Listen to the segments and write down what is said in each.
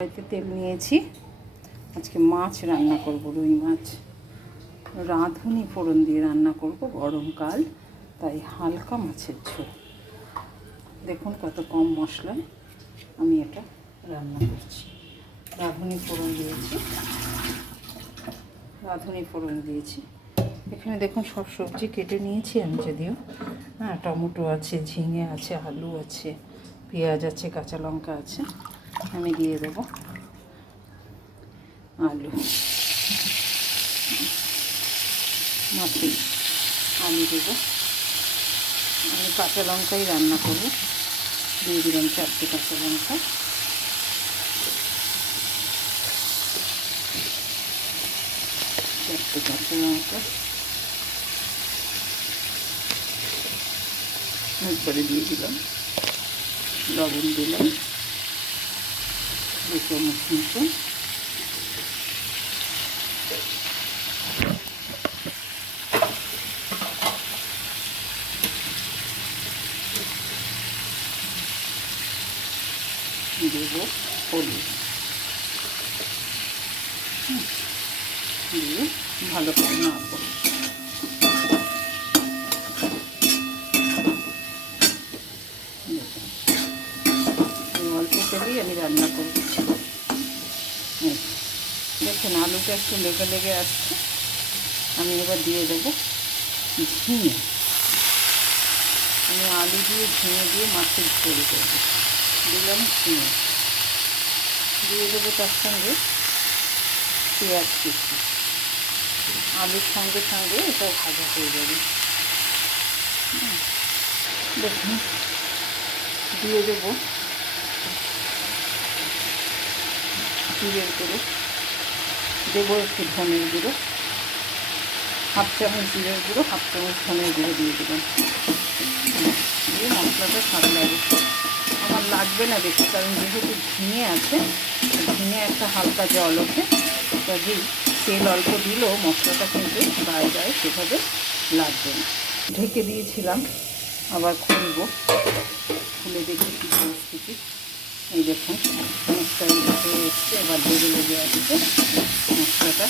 কড়াইতে তেল নিয়েছি। আজকে মাছ রান্না করব, রুই মাছ রাঁধুনি ফোড়ন দিয়ে রান্না করব। গরমকাল তাই হালকা মাছের ঝোল। দেখুন কত কম মশলায় আমি এটা রান্না করছি। রাঁধুনি ফোড়ন দিয়েছি। এখানে দেখুন সব সবজি কেটে নিয়েছি আমি, যদিও টমেটো আছে, ঝিঙে আছে, আলু আছে, পেঁয়াজ আছে, কাঁচা লঙ্কা আছে। আমি দিয়ে দেবো আলু, মাটি আলু দেবো। আমি কাঁচা লঙ্কাই রান্না করব। দিয়ে দিলাম 4টে কাঁচা লঙ্কা। এরপরে দিয়ে দিলাম লবণ, দিলাম 2 চামচ মতো। দেবো হলুদ, দিয়ে ভালো করে নাড়ব। অল্প তেলেই আমি রান্না করব। দেখুন আলুটা একটু লেগে লেগে আসছে। আমি এবার দিয়ে দেবো ঝিঙে। আমি আলু দিয়ে ঝিঙে দিয়ে মাছের ঝোল করব। দিলাম ঝিঙে, দিয়ে দেবো তার সঙ্গে পেঁয়াজ কুচি। আলুর সঙ্গে সঙ্গে এটা ভাজা হয়ে যাবে। দেখুন দিয়ে দেবো জিরের গুঁড়ো, দেবো একটু ধনের গুঁড়ো, 1/2 চামচ জিরের গুঁড়ো, 1/2 চামচ ধনের গুঁড়ো দিয়ে দেবেন। দিয়ে মশলাটা স্বাদ লাগে। আমার লাগবে না বেশি, কারণ যেহেতু ঝিঙে আছে, ঝিঙে একটা হালকা জল ওঠে, কাজেই তেল অল্প দিলেও মশলাটা কিন্তু গায়ে গায়ে সেভাবে লাগবে না। ঢেকে দিয়েছিলাম, আবার খুলবো। খুলে দেখি কী পরিস্থিতি। এই দেখুন অনেকটা হয়ে এসছে, এবার লেগে লেগে আসছে মশলাটা।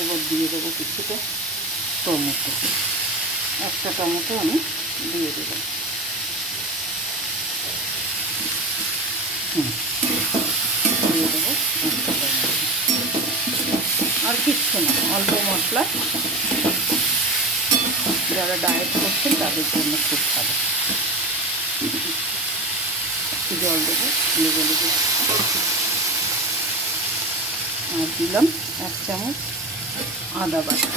এবার দিয়ে দেবো কিছুটা টমেটো, 1টা টমেটো আমি দিয়ে দেবো। দিয়ে দেবো 1টা টমেটো। আর কিচ্ছু না, অল্প মশলা। যারা ডায়েট করছেন তাদের জন্য খুব ভালো। জল দেবো লেগে লেগে। আর দিলাম 1 চামচ আদা বাটা,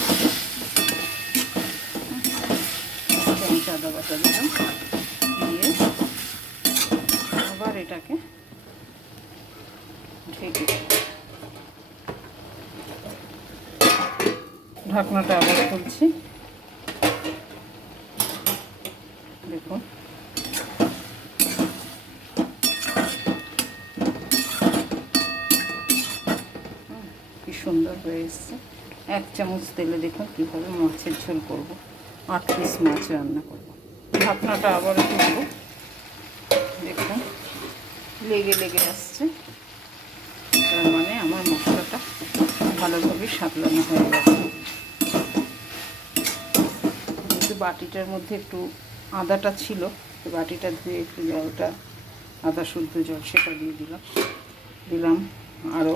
1 চামচ আদা বাটা দিলাম। দিয়ে আবার এটাকে ঢেকে ঢাকনাটা আবার খুলছি। দেখুন কি সুন্দর হয়ে এসছে। 1 চামচ তেলে দেখুন কীভাবে মাছের ঝোল করব। 8 পিস মাছ রান্না করব। ঢাকনাটা আবারও তুলব। দেখুন লেগে লেগে আসছে, তার মানে আমার মশলাটা ভালোভাবে সাতলানো হয়ে গেছে। কিন্তু বাটিটার মধ্যে একটু আদাটা ছিল, বাটিটা ধুয়ে একটু জলটা, আদা শুদ্ধ জল, সেটা দিয়ে দিলাম আরও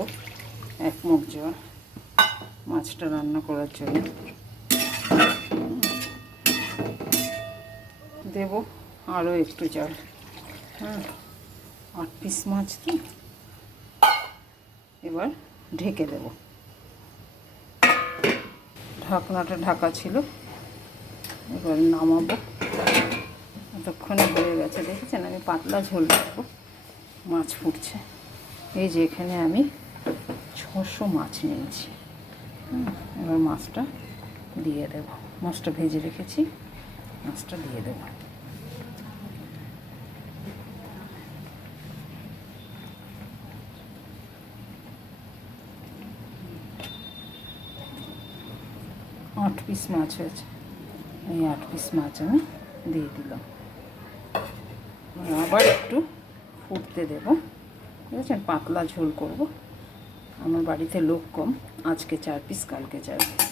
1 মগ জল মাছটা রান্না করার জন্য। দেব আরও একটু জল। 8 পিস মাছ তো। এবার ঢেকে দেব। ঢাকনাটা ঢাকা ছিল, এবার নামাবো। এতক্ষণে হয়ে গেছে, দেখেছেন আমি পাতলা ঝোল রাখবো। মাছ ফুটছে। এই যে এখানে আমি 600 মাছ নিয়েছি। এবার মাছটা দিয়ে দেব। মাছটা ভেজে রেখেছি, মাছটা দিয়ে দেব। আট পিস মাছ হয়েছে। এই 8 পিস মাছ আমি দিয়ে দিলাম। আবার একটু ফুটতে দেব। বুঝেছেন, পাতলা ঝোল করব। আমার বাড়িতে লোক কম, আজকে 4 পিস, কালকে 4 পিস।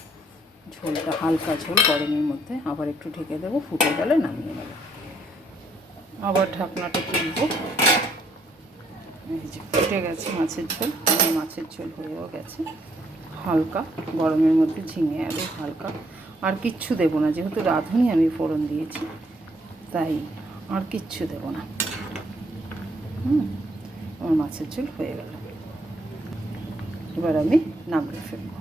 ঝোলটা হালকা ঝোল, গরমের মধ্যে। আবার একটু ঢেকে দেবো, ফুটে গেলে নামিয়ে নেব। আবার ঢাকনাটা তুলবো। এই যে ফুটে গেছে মাছের ঝোল, আমার মাছের ঝোল হয়েও গেছে। হালকা গরমের মধ্যে ঝিঙে আলু হালকা, আর কিচ্ছু দেবো না, যেহেতু রাঁধুনি আমি ফোড়ন দিয়েছি, তাই আর কিচ্ছু দেবো না। আমার মাছের ঝোল হয়ে গেল। এবার আমি নামিয়ে ফেলবো।